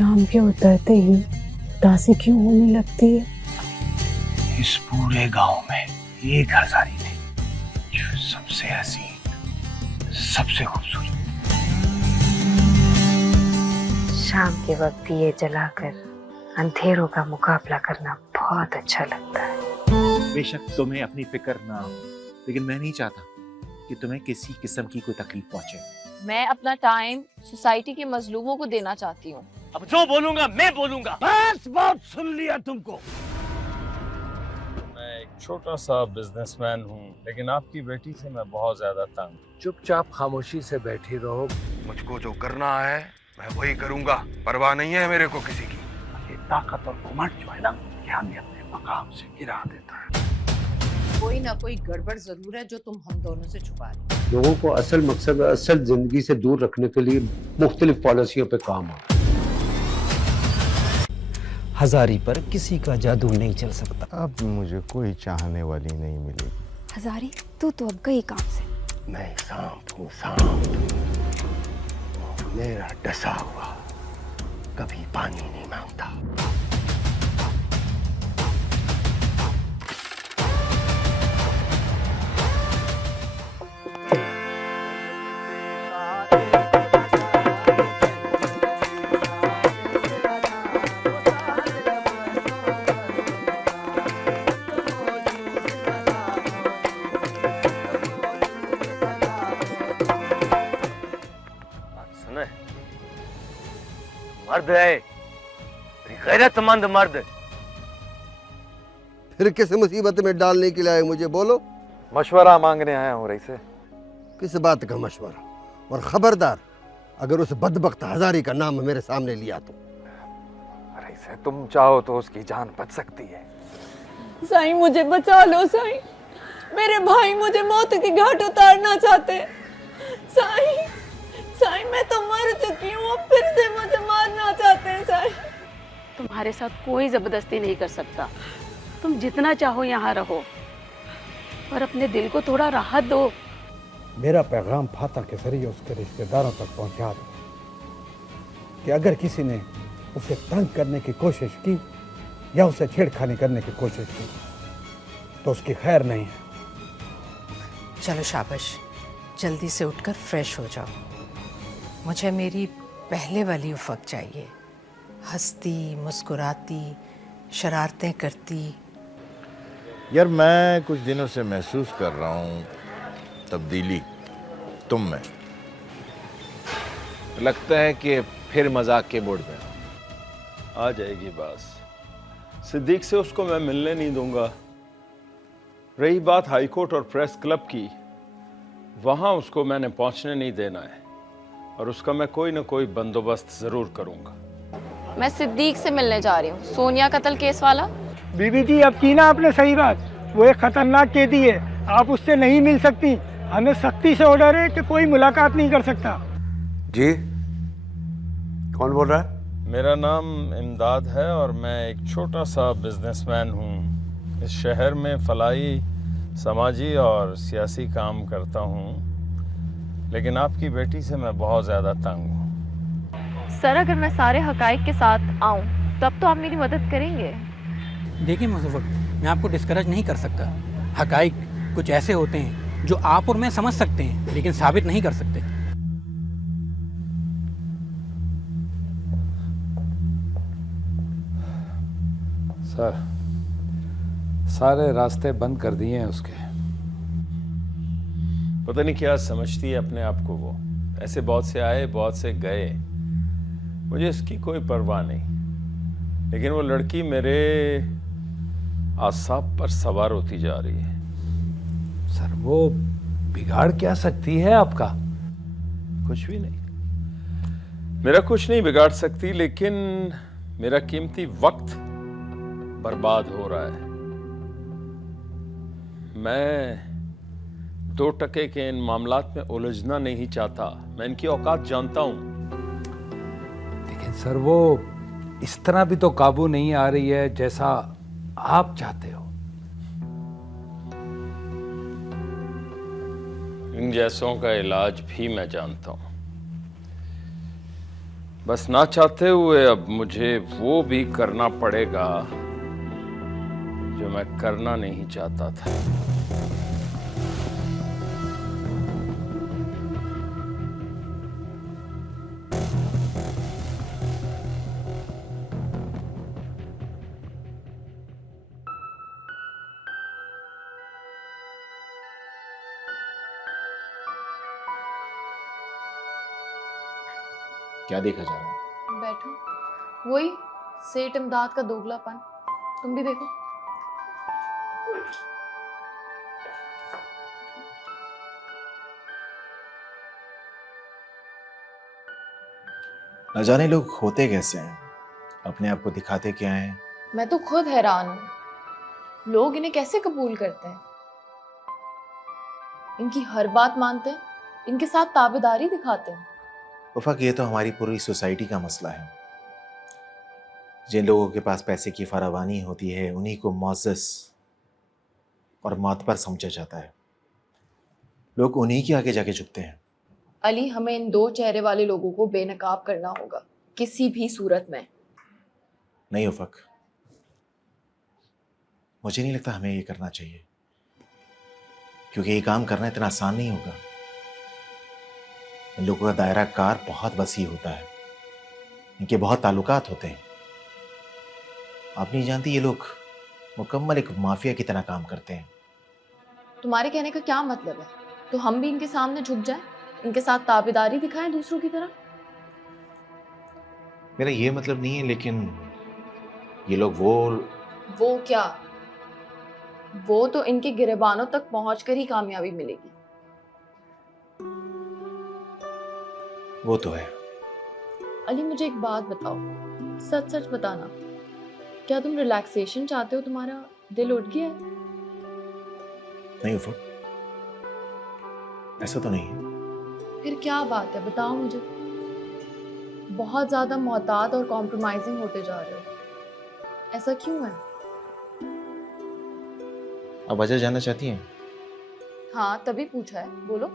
शाम के उतरते ही उदासी क्यों होने लगती है? इस पूरे गांव में एक हजारी थी जो सबसे हसीन, सबसे खूबसूरत। शाम के वक्त दिए जलाकर अंधेरों का मुकाबला करना बहुत अच्छा लगता है। बेशक तुम्हें अपनी फिक्र ना हो, लेकिन मैं नहीं चाहता कि तुम्हें किसी किस्म की कोई तकलीफ पहुंचे। मैं अपना टाइम सोसाइटी के मजलूमों को देना चाहती हूँ। अब जो बोलूंगा मैं बोलूंगा। बस बहुत सुन लिया तुमको। मैं एक छोटा सा बिजनेसमैन हूँ, लेकिन आपकी बेटी से मैं बहुत ज्यादा तंग। चुपचाप खामोशी से बैठी रहो। मुझको जो करना है मैं वही करूंगा, परवाह नहीं है मेरे को किसी की। ये ताकत और घमंड जो है ना, ये हमें अपने मकाम से गिरा देता है। कोई ना कोई गड़बड़ जरूर है जो तुम हम दोनों से छुपा रहे हो। लोगों को असल मकसद असल जिंदगी से दूर रखने के लिए मुख्तलिफ पॉलिसियों पे काम हो। हजारी पर किसी का जादू नहीं चल सकता। अब मुझे कोई चाहने वाली नहीं मिलेगी। हजारी तू तो अब गई काम से। मैं सांप हूँ, सांप। मेरा डसा हुआ कभी पानी नहीं मांगता। मर्द है, गैरतमंद मर्द। फिर किस मुसीबत में डालने के लिए आए मुझे बोलो। मशवरा मांगने आया हूँ रईस से। किस बात का मशवरा? और खबरदार अगर उस बदबख्त हजारी का नाम मेरे सामने लिया तो। रईस तुम चाहो तो उसकी जान बच सकती है। साईं मुझे बचा लो साईं, मेरे भाई मुझे मौत की घाट उतारना चाहते। साईं साईं मैं तो मर चुकी हूँ, फिर से मुझे मारना चाहते हैं साईं। तुम्हारे साथ कोई जबरदस्ती नहीं कर सकता। तुम जितना चाहो यहाँ रहो, पर अपने दिल को थोड़ा राहत दो। मेरा पैगाम फाता के जरिए उसके रिश्तेदारों तक पहुंचा दो कि अगर किसी ने उसे तंग करने की कोशिश की या उसे छेड़खानी करने की कोशिश की तो उसकी खैर नहीं है। चलो शाबाश, जल्दी से उठकर फ्रेश हो जाओ। मुझे मेरी पहले वाली उफ़क़ चाहिए, हंसती मुस्कुराती शरारतें करती। यार मैं कुछ दिनों से महसूस कर रहा हूँ तब्दीली तुम में। लगता है कि फिर मजाक के बोर्ड में आ जाएगी बस। सिद्दीक से उसको मैं मिलने नहीं दूंगा। रही बात हाईकोर्ट और प्रेस क्लब की, वहां उसको मैंने पहुंचने नहीं देना है और उसका मैं कोई ना कोई बंदोबस्त जरूर करूंगा। मैं सिद्दीक से मिलने जा रही हूँ, सोनिया कत्ल केस वाला। बीबी जी अब की ना आपने सही बात, वो एक खतरनाक कैदी है, आप उससे नहीं मिल सकती। हमें सख्ती से ऑर्डर है कि कोई मुलाकात नहीं कर सकता। जी कौन बोल रहा है? मेरा नाम इमदाद है और मैं एक छोटा सा बिजनेसमैन हूँ। इस शहर में फलाई, समाजी और सियासी काम करता हूँ, लेकिन आपकी बेटी से मैं बहुत ज़्यादा तंग हूँ। सर अगर मैं सारे हकाइक के साथ आऊँ तब तो आप मेरी मदद करेंगे। देखिए मुज़फ़्फ़र, मैं आपको डिस्करेज नहीं कर सकता। हकाइक कुछ ऐसे होते हैं जो आप और मैं समझ सकते हैं लेकिन साबित नहीं कर सकते। सर सारे रास्ते बंद कर दिए हैं उसके। पता नहीं क्या समझती है अपने आप को वो। ऐसे बहुत से आए बहुत से गए, मुझे इसकी कोई परवाह नहीं, लेकिन वो लड़की मेरे आसाब पर सवार होती जा रही है। सर वो बिगाड़ क्या सकती है आपका? कुछ भी नहीं, मेरा कुछ नहीं बिगाड़ सकती, लेकिन मेरा कीमती वक्त बर्बाद हो रहा है। मैं 2 टके के इन मामलात में उलझना नहीं चाहता। मैं इनकी औकात जानता हूं। लेकिन सर वो इस तरह भी तो काबू नहीं आ रही है जैसा आप चाहते हो। इन जैसों का इलाज भी मैं जानता हूं। बस ना चाहते हुए अब मुझे वो भी करना पड़ेगा जो मैं करना नहीं चाहता था। क्या देखा जा रहा है? बैठो, वही सेठ इमदाद का दोगलापन। तुम भी देखो। न जाने लोग होते कैसे हैं, अपने आप को दिखाते क्या हैं। मैं तो खुद हैरान हूँ, लोग इन्हें कैसे कबूल करते हैं। इनकी हर बात मानते हैं, इनके साथ ताबेदारी दिखाते हैं। उफक, ये तो हमारी पूरी सोसाइटी का मसला है। जिन लोगों के पास पैसे की फरावानी होती है उन्हीं को मुअज़्ज़ज़ और मातबर समझा जाता है। लोग उन्हीं के आगे जाके झुकते हैं। अली, हमें इन दो चेहरे वाले लोगों को बेनकाब करना होगा, किसी भी सूरत में। नहीं उफक, मुझे नहीं लगता हमें ये करना चाहिए, क्योंकि ये काम करना इतना आसान नहीं होगा। इन लोगों का दायरा कार बहुत वसी होता है, इनके बहुत ताल्लुकात होते हैं। आप नहीं जानती, ये लोग मुकम्मल एक माफिया की तरह काम करते हैं। तुम्हारे कहने का क्या मतलब है? तो हम भी इनके सामने झुक जाएं, इनके साथ ताबेदारी दिखाएं दूसरों की तरह? मेरा ये मतलब नहीं है, लेकिन ये लोग वो क्या? वो तो इनके गिरबानों तक पहुंचकर ही कामयाबी मिलेगी। वो तो है। अली, मुझे एक बात बताओ, सच सच बताना, क्या तुम रिलैक्सेशन चाहते हो? तुम्हारा दिल उठ गया है? नहीं उफक, ऐसा तो नहीं है। फिर क्या बात है, बताओ मुझे। बहुत ज्यादा मोहतात और कॉम्प्रोमाइजिंग होते जा रहे हो, ऐसा क्यों है? आप वजह जानना चाहती हैं? हाँ, तभी पूछा है, बोलो।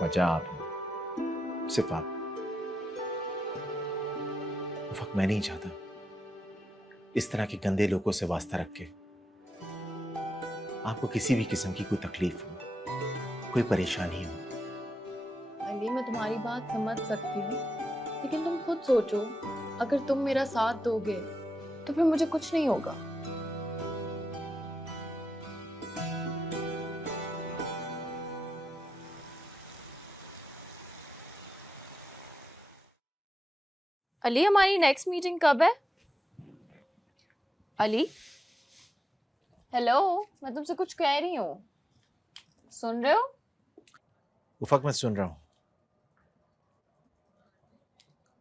वजह आप, सिर्फ आप। उफक, मैं नहीं चाहता इस तरह के गंदे लोगों से वास्ता रख के आपको किसी भी किस्म की कोई तकलीफ हो, कोई परेशानी हो। अली, मैं तुम्हारी बात समझ सकती हूँ, लेकिन तुम खुद सोचो, अगर तुम मेरा साथ दोगे तो फिर मुझे कुछ नहीं होगा। अली, हमारी नेक्स्ट मीटिंग कब है? अली, हेलो, मैं तुमसे कुछ कह रही हूँ, सुन रहे हो? उफक, मैं सुन रहा हूं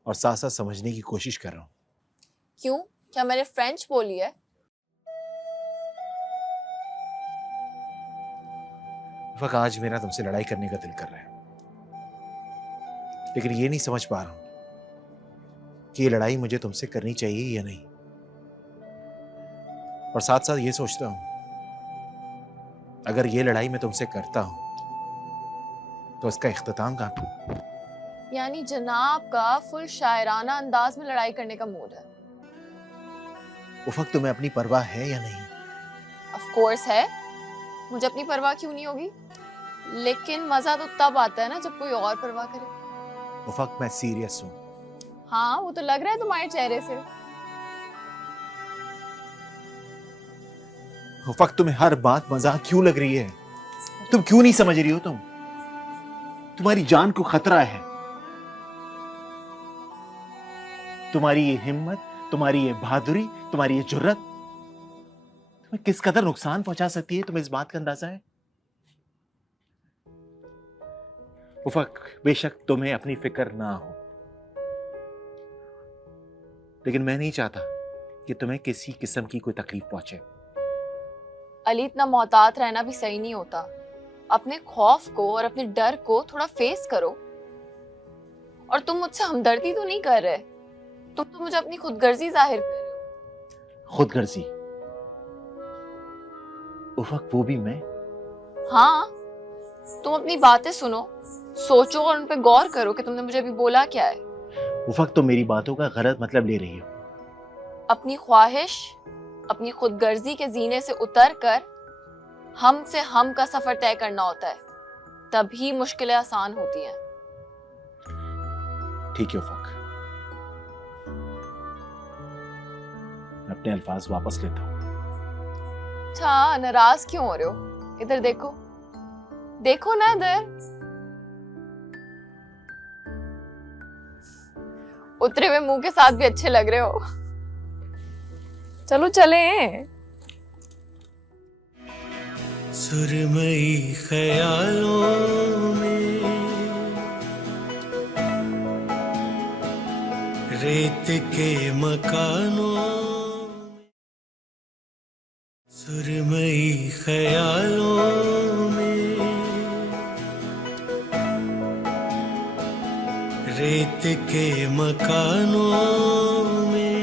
और साथ साथ समझने की कोशिश कर रहा हूं। क्यों, क्या मैंने फ्रेंच बोली है? उफक, आज मेरा तुमसे लड़ाई करने का दिल कर रहा है, लेकिन ये नहीं समझ पा रहा हूं कि ये लड़ाई मुझे तुमसे करनी चाहिए या नहीं। और साथ साथ ये सोचता हूं, अगर ये लड़ाई मैं तुमसे करता हूं तो उसका इख्तिताम कहाँ? यानी जनाब का फुल शायराना अंदाज में लड़ाई करने का मूड है। उफक, तुम्हें अपनी परवाह है या नहीं? ऑफ कोर्स है, मुझे अपनी परवाह क्यों नहीं होगी, लेकिन मजा तो तब आता है ना जब कोई और परवाह करे। उफक, मैं सीरियस हूं। हाँ, वो तो लग रहा है तुम्हारे चेहरे से। उफक, तुम्हें हर बात मजाक क्यों लग रही है? तुम क्यों नहीं समझ रही हो? तुम्हारी जान को खतरा है। तुम्हारी ये हिम्मत, तुम्हारी ये बहादुरी, तुम्हारी ये जुर्रत तुम्हें किस कदर नुकसान पहुंचा सकती है, तुम्हें इस बात का अंदाजा है? उफक, बेशक तुम्हें अपनी फिक्र ना हो, लेकिन मैं नहीं चाहता कि तुम्हें किसी किस्म की कोई तकलीफ पहुंचे। अली, इतना मोहतात रहना भी सही नहीं होता। अपने खौफ को और अपने डर को थोड़ा फेस करो। और तुम मुझसे हमदर्दी तो नहीं कर रहे, तुम तो मुझे अपनी खुदगर्जी जाहिर कर रहे हो। खुदगर्जी? उफक, वो भी मैं? हाँ, तुम अपनी बातें सुनो, सोचो और उन पे गौर करो कि तुमने मुझे अभी बोला क्या है। उफक, तो मेरी बातों का गलत मतलब ले रही हो। अपनी ख्वाहिश, अपनी खुदगर्जी के जीने से उतर कर हम से हम का सफर तय करना होता है, तभी मुश्किलें आसान होती हैं। ठीक है उफक, मैं अपने अल्फाज वापस लेता हूँ। अच्छा, नाराज क्यों हो रहे हो? इधर देखो, देखो ना इधर। उतरे हुए मुंह के साथ भी अच्छे लग रहे हो। चलो चले। सुरमई ख्यालों में रेत के मकानों, सुरमई ख्यालों में रेत के मकानों में।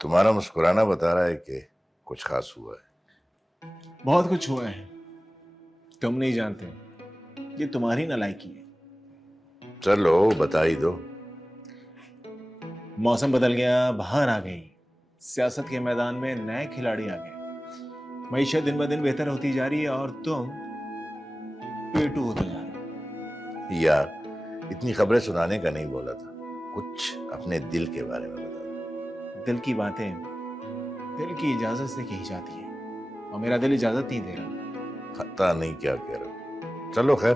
तुम्हारा मुस्कुराना बता रहा है कि कुछ खास हुआ है। बहुत कुछ हुआ है, तुम नहीं जानते, ये तुम्हारी नालायकी है। चलो बता ही दो। मौसम बदल गया, बहार आ गई, सियासत के मैदान में नए खिलाड़ी आ गए, मईशत दिन ब दिन बेहतर होती जा रही है और तुम पेटू होते जा रहे हो। यार, इतनी खबरें सुनाने का नहीं बोला था, कुछ अपने दिल के बारे में बता। दिल की बातें दिल की इजाजत से कही जाती है और मेरा दिल इजाजत नहीं दे रहा। पता नहीं क्या कह रहे हो। चलो खैर,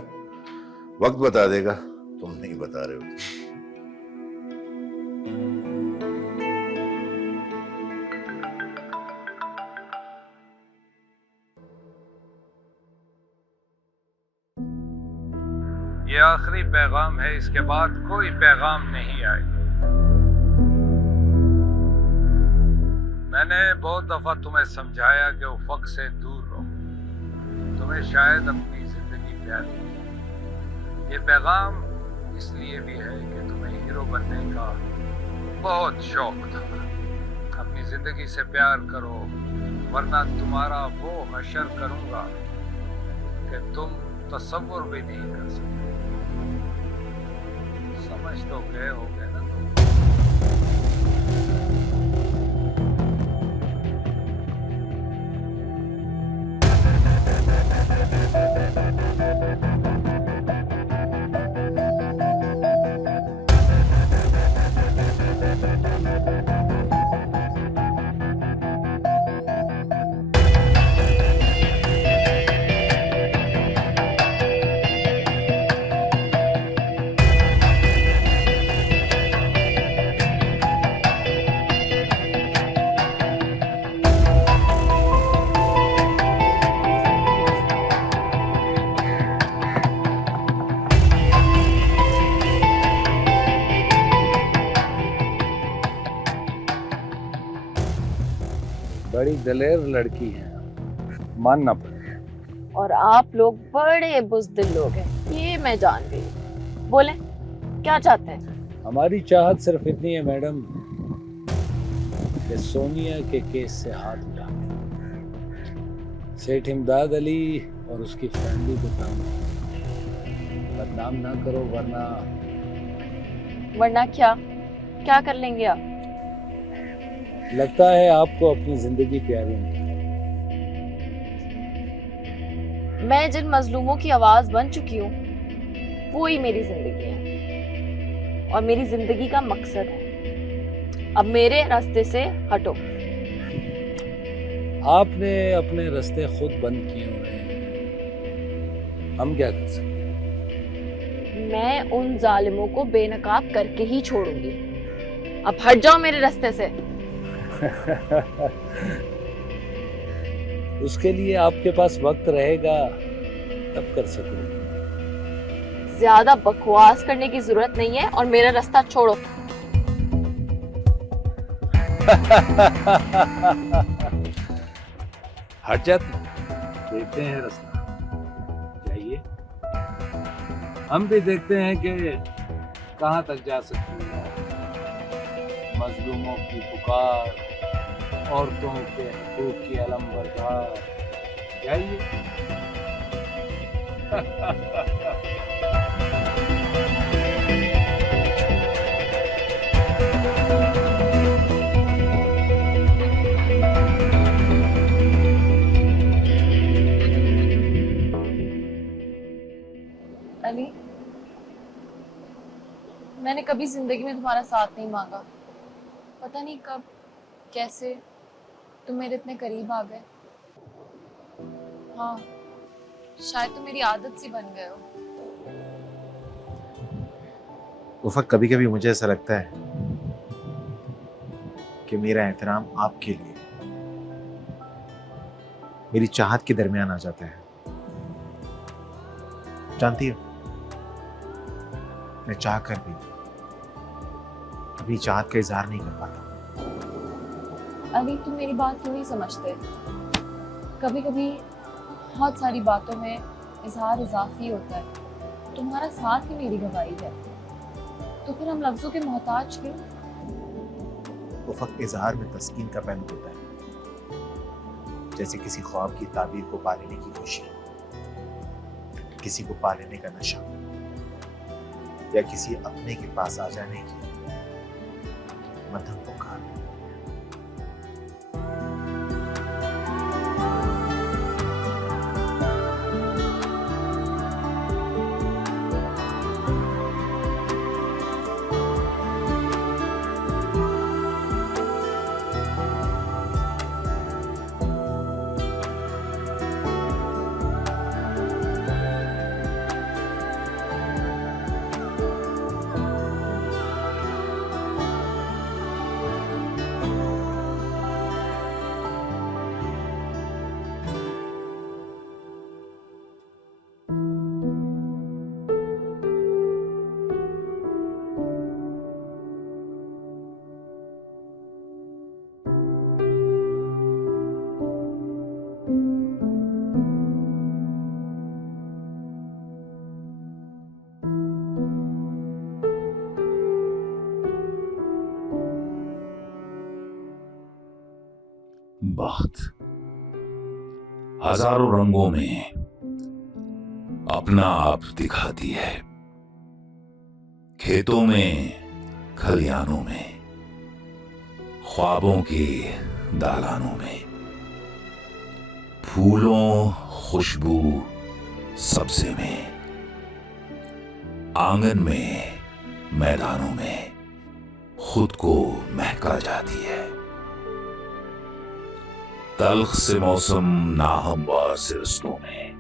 वक्त बता देगा, तुम नहीं बता रहे हो। ये आखिरी पैगाम है, इसके बाद कोई पैगाम नहीं आएगा। मैंने बहुत दफा तुम्हें समझाया कि उफक से दूर रहो, तुम्हें शायद अपनी जिंदगी प्यारी है। ये पैगाम इसलिए भी है कि तुम्हें हीरो बनने का बहुत शौक था। अपनी जिंदगी से प्यार करो, वरना तुम्हारा वो हशर करूंगा कि तुम तसव्वुर भी नहीं कर सकते। समझ तो गए होगे ना तुम। बड़ी दलेर लड़की है, मानना पड़ेगा। और आप लोग बड़े बुज़दिल लोग हैं, ये मैं जान गई। बोले क्या चाहते हैं? हमारी चाहत सिर्फ इतनी है मैडम कि सोनिया के केस से हाथ उठा सेठ इमदाद अली और उसकी फैमिली को बदनाम ना करो, वरना क्या क्या कर लेंगे आप? लगता है आपको अपनी जिंदगी प्यारी नहीं। मैं जिन मजलूमों की आवाज बन चुकी हूँ वो ही मेरी जिंदगी है और मेरी जिंदगी का मकसद है। अब मेरे रास्ते से हटो। आपने अपने रास्ते खुद बंद किए हुए हैं, हम क्या कर सकते हैं? मैं उन जालिमों को बेनकाब करके ही छोड़ूंगी। अब हट जाओ मेरे रास्ते से। उसके लिए आपके पास वक्त रहेगा तब कर सकोगे। ज्यादा बकवास करने की जरूरत नहीं है और मेरा रास्ता छोड़ो। हट जाते, देखते हैं रास्ता। जाइए, हम भी देखते हैं कि कहां तक जा सकते हैं। मजलूमों की पुकार, औरतों के हकूक की अलंबरदार। जाइए। अली, मैंने कभी जिंदगी में तुम्हारा साथ नहीं मांगा। पता नहीं कब कैसे तुम मेरे इतने करीब आ गए। हाँ, शायद तुम मेरी आदत सी बन गए हो। उफक, कभी कभी मुझे ऐसा लगता है कि मेरा एहतराम आपके लिए मेरी चाहत के दरमियान आ जाता है। जानती हो, मैं चाह कर भी अपनी चाहत का इजहार नहीं कर पाता। अली, तुम मेरी बात क्यों नहीं समझते? कभी कभी बहुत सारी बातों में इजहार इजाफी होता है। तुम्हारा साथ ही मेरी गवाही है, तो फिर हम लफ्जों के मोहताज क्यों? उफक, इजहार में तस्कीन का पहलू होता है, जैसे किसी ख्वाब की ताबीर को पा लेने की खुशी, किसी को पा लेने का नशा, या किसी अपने के पास आ जाने की मध्यम पुकार। बख्त हजारों रंगों में अपना आप दिखाती है, खेतों में, खलियानों में, ख्वाबों के दालानों में, फूलों, खुशबू, सब्जे में, आंगन में, मैदानों में खुद को महका जाती है। तल्ख से मौसम, नाहमवार से रिश्तों में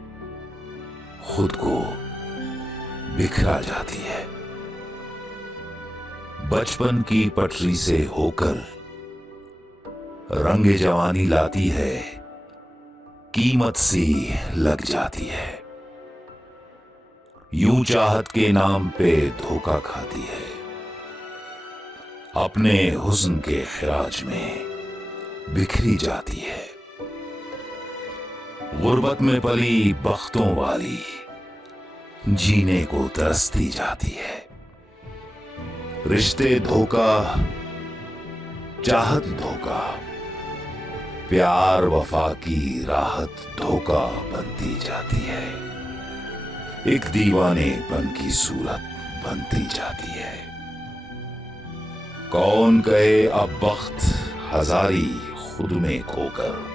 खुद को बिखरा जाती है। बचपन की पटरी से होकर रंगे जवानी लाती है, कीमत सी लग जाती है। यूं चाहत के नाम पे धोखा खाती है, अपने हुस्न के खिराज में बिखरी जाती है। गुर्बत में पली बख्तों वाली जीने को तरसती जाती है। रिश्ते धोखा, चाहत धोखा, प्यार वफा की राहत धोखा बनती जाती है। एक दीवानेपन की सूरत बनती जाती है। कौन कहे अब बख्त हजारी खुद में खोकर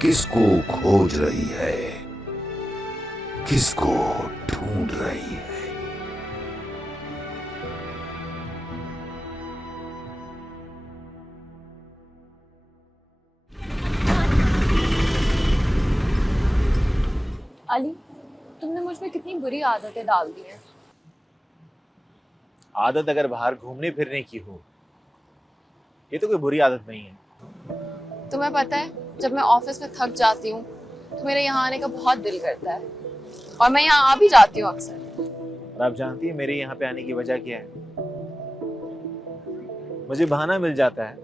किसको खोज रही है, किसको ढूंढ रही है। अली, तुमने मुझ में कितनी बुरी आदतें डाल दी हैं। आदत अगर बाहर घूमने फिरने की हो, ये तो कोई बुरी आदत नहीं है। तुम्हें पता है, जब मैं ऑफिस में थक जाती हूँ तो मेरे यहाँ आने का बहुत दिल करता है, और मैं यहाँ आ भी जाती हूँ अक्सर। और आप जानती हैं मेरे यहाँ पे आने की वजह क्या है? मुझे बहाना मिल जाता है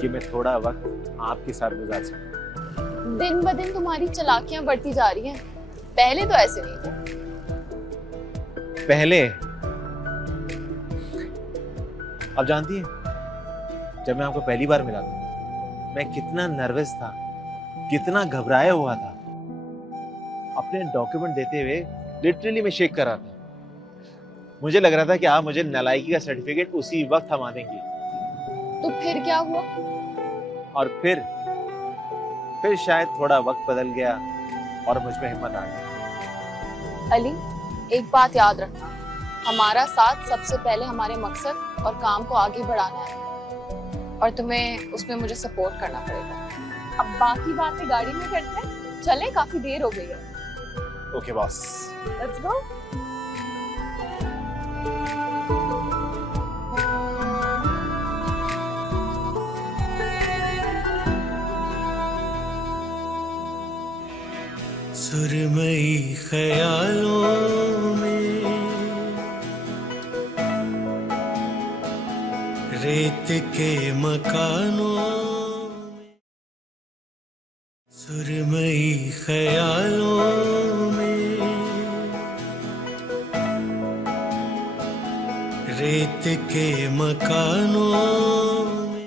कि मैं थोड़ा वक्त आपके साथ गुजार सकूं। दिन ब दिन तुम्हारी चालाकियां बढ़ती जा रही हैं। पहले तो ऐसे नहीं थे। पहले, आप जानती हैं जब मैं आपको पहली बार मिला था मैं कितना नर्वस था, कितना घबराया हुआ था। अपने डॉक्यूमेंट देते हुए लिटरली मैं शेक कर रहा था। मुझे लग रहा था कि आप मुझे नालायकी का सर्टिफिकेट उसी वक्त थमा देंगी। तो फिर क्या हुआ? और फिर शायद थोड़ा वक्त बदल गया और मुझ में हिम्मत आ गई। अली, एक बात याद रखना, हमारा साथ सबसे पहले हमारे मकसद और काम को आगे बढ़ाना है और तुम्हें उसमें मुझे सपोर्ट करना पड़ेगा। अब बाकी बातें गाड़ी में करते हैं, चले, काफी देर हो गई है। Okay boss, let's go. सुरमई ख्यालों में रेत के मकानों में, सुरमई ख्यालों में रेत के मकानों में।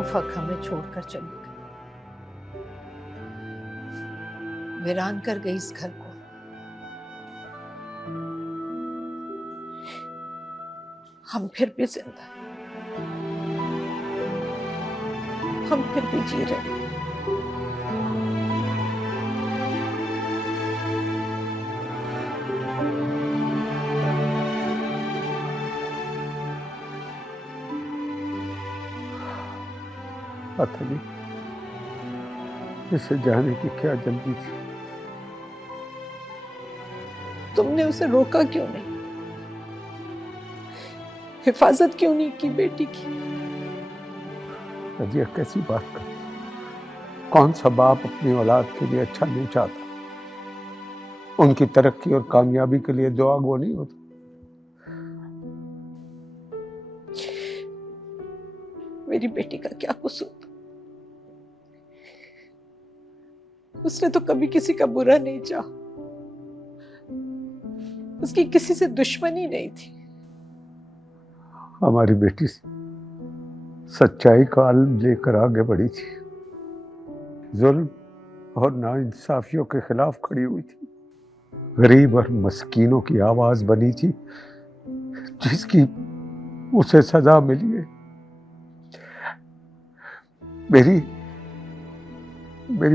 उफक हमें छोड़कर चली गई, वीरान कर गई इस घर को। हम फिर भी जिंदा हैं, हम फिर भी जी रहे हैं। अतली, इसे जाने की क्या जल्दी थी। तुमने उसे रोका क्यों नहीं? हिफाजत क्यों नहीं की बेटी की? रजिया कैसी बात कर, कौन सा बाप अपनी औलाद के लिए अच्छा नहीं चाहता? उनकी तरक्की और कामयाबी के लिए दुआ गो नहीं होता। मेरी बेटी का क्या कसूर था? उसने तो कभी किसी का बुरा नहीं चाहा, उसकी किसी से दुश्मनी नहीं थी। हमारी बेटी सच्चाई का इल्म लेकर आगे बढ़ी थी, जुल्म और नाइंसाफियों के खिलाफ खड़ी हुई थी, गरीब और मस्कीनों की आवाज बनी थी, जिसकी उसे सजा मिली है। मेरी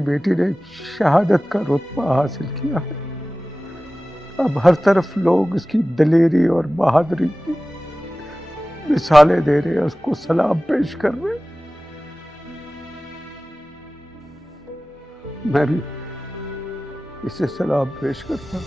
बेटी ने शहादत का रुतबा हासिल किया है। अब हर तरफ लोग इसकी दलेरी और बहादुरी की मिसालें दे रहे हैं, उसको सलाम पेश कर रहे हैं। मैं भी इसे सलाम पेश करता हूं।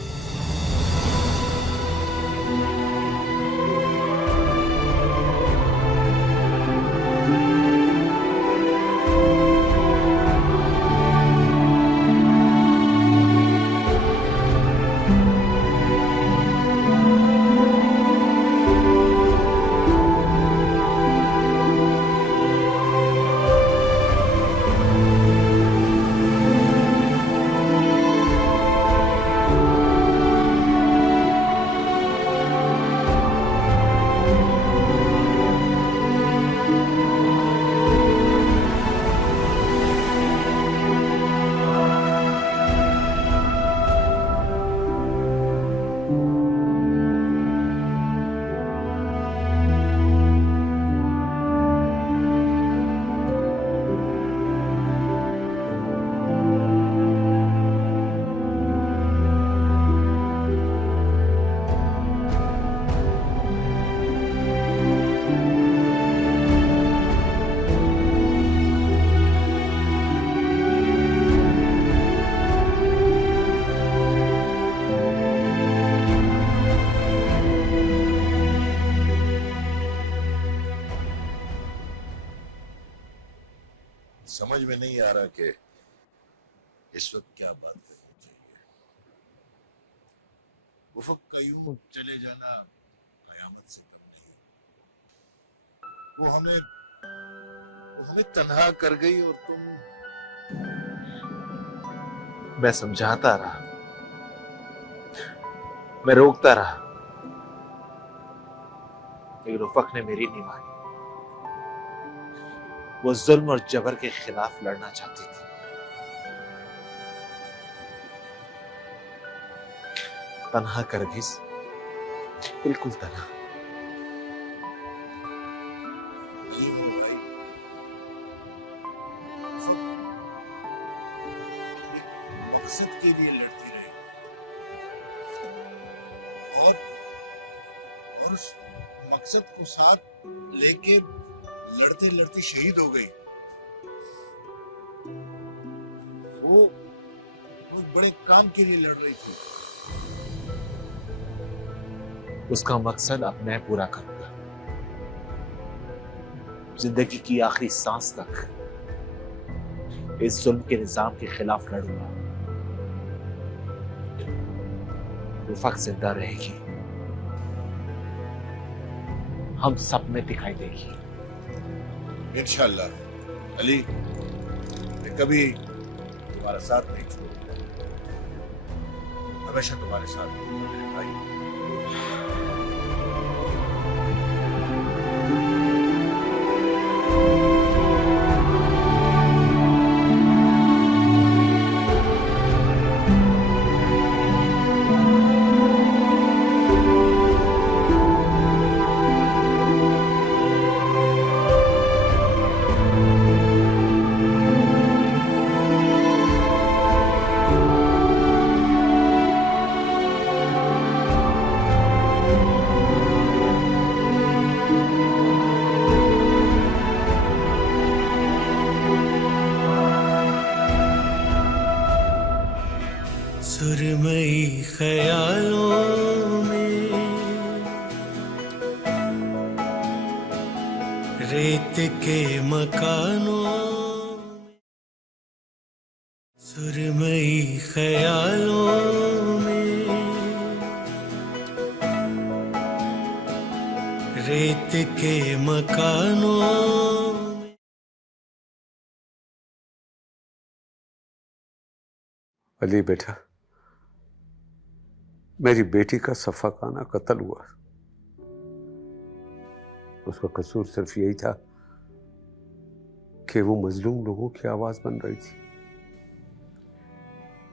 समझ में नहीं आ रहा कि इस वक्त क्या बात करनी चाहिए। वो कयूं चले जाना कयामत से कम नहीं। वो हमें तन्हा कर गई और तुम। मैं समझाता रहा, मैं रोकता रहा, लेकिन उफक ने मेरी नहीं मानी। वो जुल्म और जबर के खिलाफ लड़ना चाहती थी। तन्हा कर दी, बिल्कुल तन्हा। मकसद के लिए लड़ती रही और उस मकसद को साथ लेके लड़ते लड़ते शहीद हो गई। वो बड़े काम के लिए लड़ रही थी। उसका मकसद अब मैं पूरा करूंगा। जिंदगी की आखिरी सांस तक इस जुल्म के निजाम के खिलाफ लड़ूंगा। रुफक जिंदा रहेगी, हम सब में दिखाई देगी। इंशाअल्लाह अली, मैं कभी तुम्हारा साथ नहीं छोड़ूंगा, हमेशा तुम्हारे साथ रहूंगा मेरे भाई। सुरमई ख्यालों मकानों में, सुरमई ख्यालों में, रेत के मकानों में। अली बेटा, मेरी बेटी का सफाकाना कत्ल हुआ। उसका कसूर सिर्फ यही था कि वो मजलूम लोगों की आवाज बन रही थी।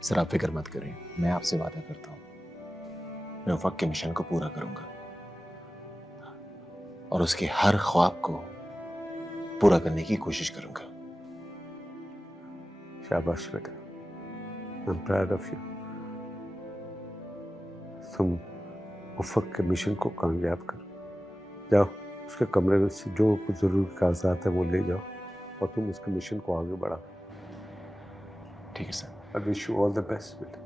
सर आप फिक्र मत करें, मैं आपसे वादा करता हूं मैं उफक के मिशन को पूरा करूंगा और उसके हर ख्वाब को पूरा करने की कोशिश करूंगा। शाबाश बेटा, I'm proud of you। तुम उफक के मिशन को कामयाब करो। जाओ उसके कमरे में से जो कुछ जरूरी कागजात है वो ले जाओ और तुम उसके मिशन को आगे बढ़ाओ। ठीक है sir. I wish you all the best बेटा।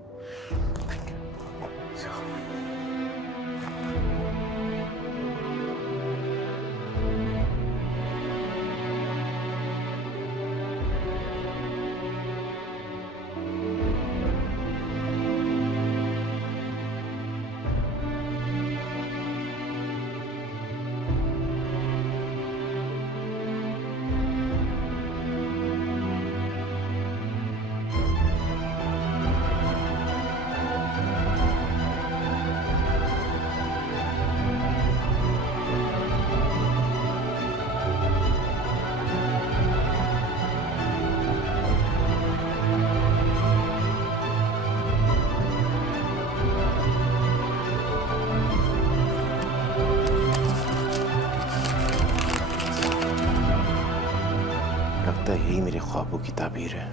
लगता है यही मेरे ख्वाबों की ताबीर है।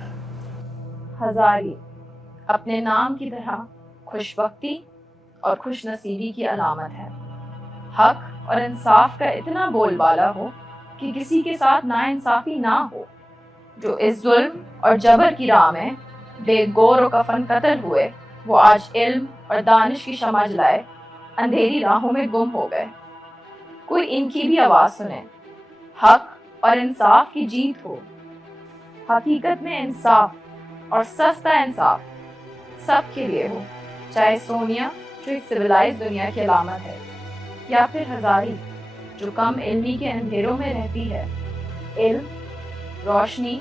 हजारी अपने नाम की तरह खुशबख्ती और खुश नसीबी की अलामत है। हक और इंसाफ का इतना बोलबाला हो कि किसी के साथ नाइंसाफी ना हो। जो इस जुल्म और जबर की राह में बेगौर और कफन कतल हुए, वो आज इल्म और दानिश की शमा जलाए अंधेरी राहों में गुम हो गए। कोई इनकी भी आवाज़ सुने, हक और इंसाफ की जीत हो। हकीकत में इंसाफ और सस्ता इंसाफ सबके लिए हो, चाहे सोनिया जो एक सिविलाइज दुनिया की अलामत है, या फिर हजारी जो कम इल्मी के अंधेरों में रहती है। इल्म, रोशनी,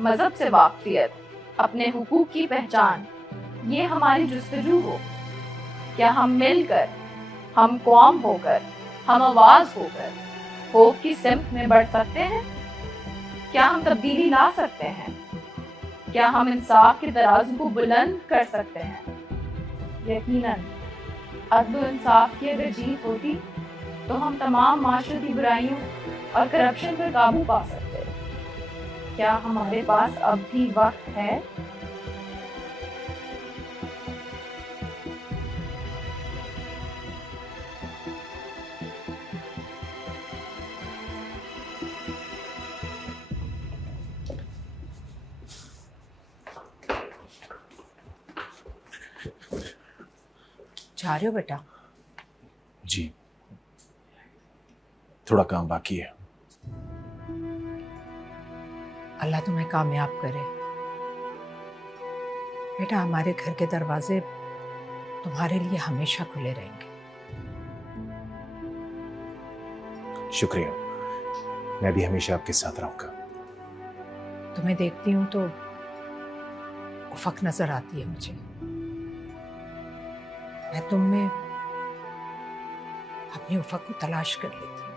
मजहब से वाकफियत, अपने हुकूक की पहचान, ये हमारी जुस्तजू हो। क्या हम मिलकर, हम कौम होकर, हम आवाज होकर होप की सिमत में बढ़ सकते हैं? क्या हम तब्दीली ला सकते हैं? क्या हम इंसाफ के तराजू को बुलंद कर सकते हैं? यकीनन अदल और इंसाफ की अगर जीत होती तो हम तमाम माशरती बुराइयों और करप्शन पर काबू पा सकते। क्या हमारे पास अब भी वक्त है? जा रहे हो बेटा? जी, थोड़ा काम बाकी है। अल्लाह तुम्हें कामयाब करे बेटा। हमारे घर के दरवाजे तुम्हारे लिए हमेशा खुले रहेंगे। शुक्रिया, मैं भी हमेशा आपके साथ रहूंगा। तुम्हें देखती हूँ तो उफक नजर आती है मुझे। मैं तुम में अपने उफक को तलाश कर लेती हूँ।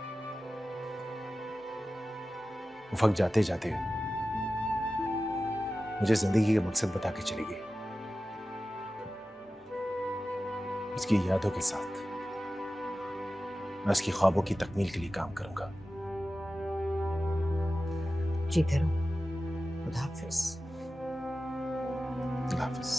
उफक जाते जाते मुझे जिंदगी का मकसद बता के चली गई। उसकी यादों के साथ मैं उसकी ख्वाबों की तकमील के लिए काम करूंगा। जीते रहो। खुदा हाफिज। खुदा हाफिज।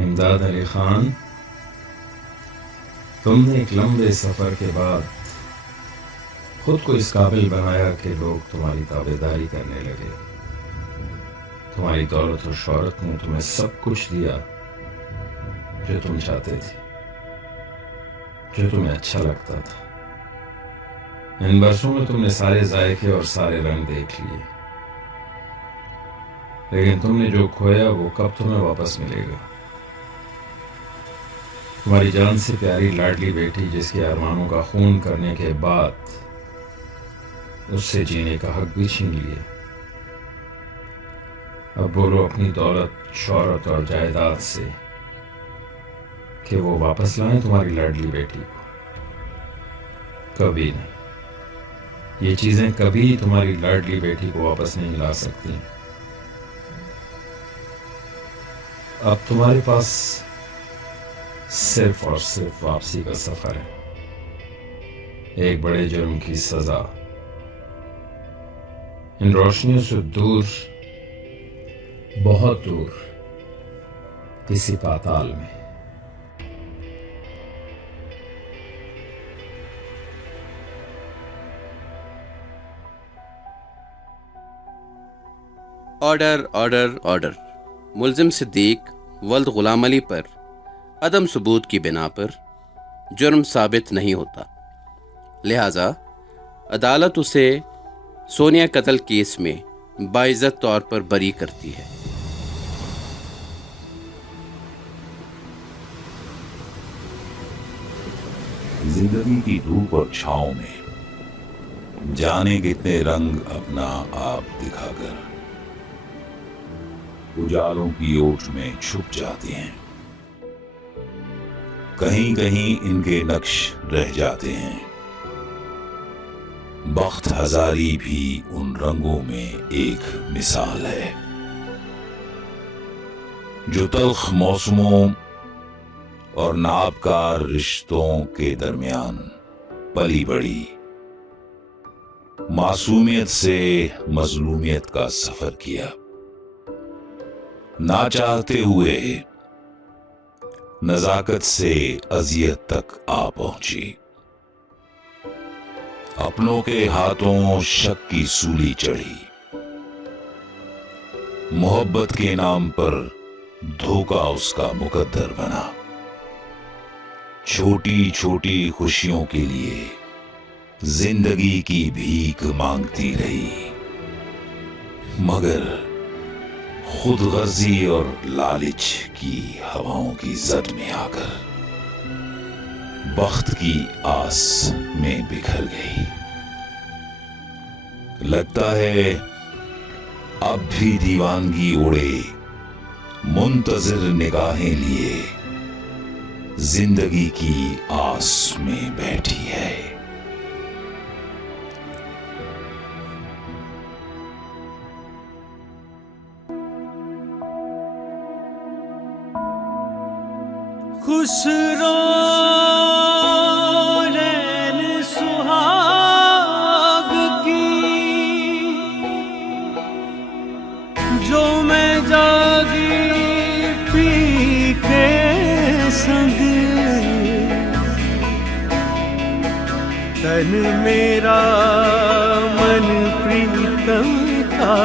इमदाद अली खान, तुमने एक लंबे सफर के बाद खुद को इस काबिल बनाया कि लोग तुम्हारी ताबेदारी करने लगे। तुम्हारी दौलत और शौहरत ने तुम्हें सब कुछ दिया जो तुम चाहते थे, जो तुम्हें अच्छा लगता था। इन बरसों में तुमने सारे जायके और सारे रंग देख लिए, लेकिन तुमने जो खोया वो कब तुम्हें वापस मिलेगा? तुम्हारी जान से प्यारी लाडली बेटी जिसके अरमानों का खून करने के बाद उससे जीने का हक भी छीन लिया। अब बोलो अपनी दौलत, शौहरत और जायदाद से कि वो वापस लाएं तुम्हारी लाडली बेटी को? कभी नहीं। ये चीजें कभी तुम्हारी लाडली बेटी को वापस नहीं ला सकती। अब तुम्हारे पास सिर्फ और सिर्फ वापसी का सफर है, एक बड़े जुर्म की सजा। इन रोशनियों से दूर, बहुत दूर, किसी पाताल में। Order order order. मुल्जिम सिद्दीक वल्द गुलाम अली पर अदम सबूत की बिना पर जुर्म साबित नहीं होता, लिहाजा अदालत उसे सोनिया कत्ल केस में बाइज्जत तौर पर बरी करती है। जिंदगी की धूप और छांव में जाने कितने रंग अपना आप दिखाकर उजालों की ओट में छुप जाते हैं। कहीं कहीं इनके नक्श रह जाते हैं। बख्त हजारी भी उन रंगों में एक मिसाल है जो तल्ख मौसमों और नाबकार रिश्तों के दरमियान पली बड़ी, मासूमियत से मजलूमियत का सफर किया, ना चाहते हुए नजाकत से अजियत तक आ पहुंची। अपनों के हाथों शक की सूली चढ़ी, मोहब्बत के नाम पर धोखा उसका मुकद्दर बना। छोटी छोटी खुशियों के लिए जिंदगी की भीख मांगती रही, मगर खुद गर्जी और लालच की हवाओं की जद में आकर बख्त की आस में बिखर गई। लगता है अब भी दीवानगी ओढ़े मुंतजिर निगाहें लिए जिंदगी की आस में बैठी है। खुश रैन सुहाग की जो मैं जागी पी के संग, तन मेरा मन प्रीतम का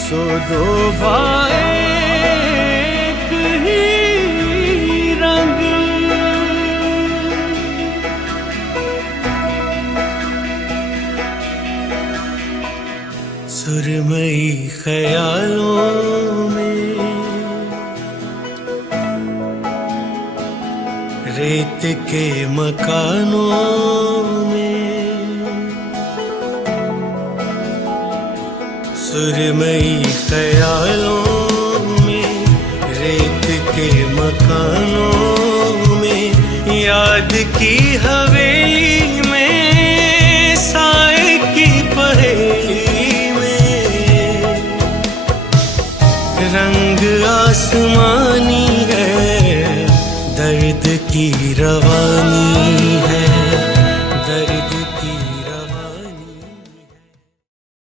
सो दो भाई सुरमई ख्यालों में रेत के मकानों में, सुरमई ख्यालों में रेत के मकानों में, याद की हवेली में साए की पहेली, रंग आसमानी है दर्द की रवानी।